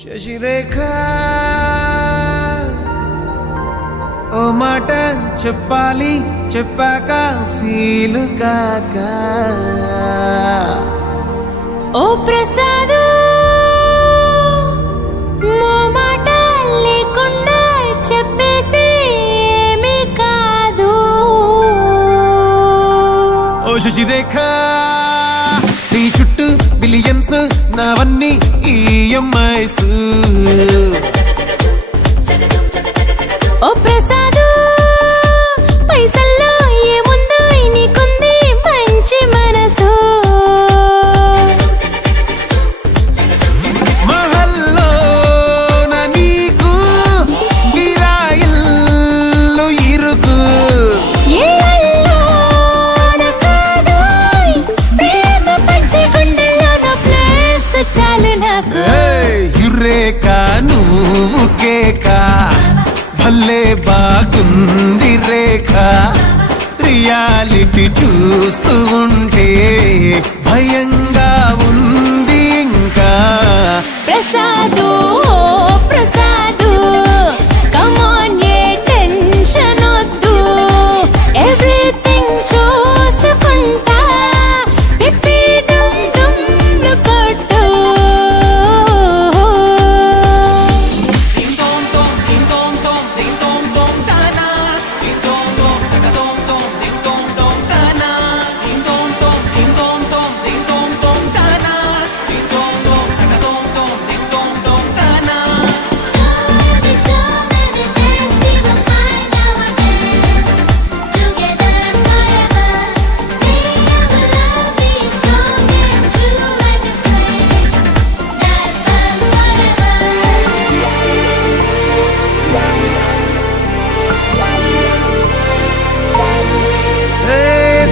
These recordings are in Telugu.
శశిరేఖ ఓ మాట చెప్పాలి చెప్పాక ఫీల్ కాక ఓ ప్రసాదు మో మాట లేకుండా చెప్పేసి ఏమీ కాదు. ఓ శశిరేఖ నీ చుట్టూ బిలియన్స్ నావన్నీ ఈఎంఐస్. ఓ ప్రసాదు పైసల్లో ఏముందో నీకుంది మంచి మనసు. మహల్లో నా నీకు గిరాయిల్లు ఇరుకు. ఏ అల్లోన కాదోయ్, ప్రేమ పంచే గుండెల్లోన ప్లేస్ చాలు నాకు. యురేక నువ్వు కేక భలే బాగుంది రేఖ. రియాలిటీ చూస్తూ ఉంటే భయంగా ఉంది ఇంకా. ప్రసాదు ఓ ప్రసాదు కమ్ ఆన్ ఏ టెన్షన్ వద్దు, ఎవ్రీథింగ్ చూసుకుంటా పిప్పి డుమ్ డుమ్లు కొట్టు.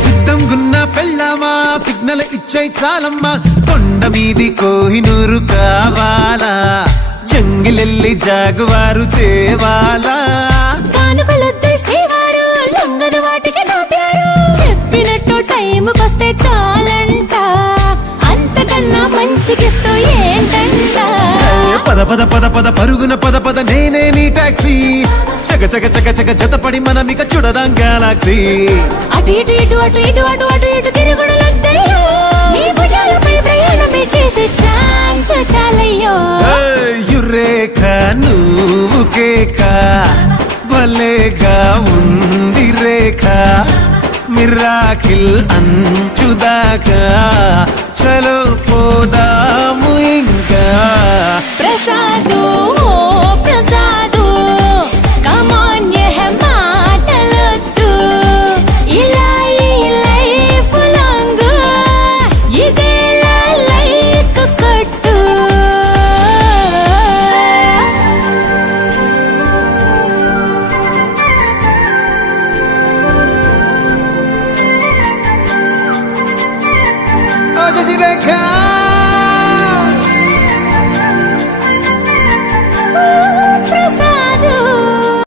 సిద్ధం గున్న పెళ్ళామా సిగ్నల్ ఇచ్చాయి చాలమ్మా. కొండ మీది కోహినూరు కావాలా, జంగిలెల్లి జాగువారు తేవాలా. కానుకలొద్దు సేవారు లొంగని వాటికి నాటారు, చెప్పినట్టు టైంకొస్తే చాలంట, అంతకన్నా మంచి గిఫ్ట్ ఏంటంట. పద పద పద పద పరుగున పద పద నేనే నీ టాక్సీ. చక చక చక చక జతపడి మనమిక చూడదాం గెలాక్సీ. అటు ఇటు ఇటు అటు ఇటు అటు అటు ఇటు తిరుగుడులొద్దయ్యో, నీ భుజాలపై ప్రయాణమే చేసే ఛాన్స్ చాలయ్యో. యురేఖ నువ్వు కేక భలేగా ఉంది రేఖ. మిరాకిల్ అంచుదాకా చలో పోదాము ఇంకా. ప్రసాదు ఓ ప్రసాదు కమ్ ఆన్ ఏ మాటలొద్దు, ఇలా ఈ లైఫ్ లాంగ్ ఇదేలా లైక్ కొట్టు. ఓ శశిరేఖ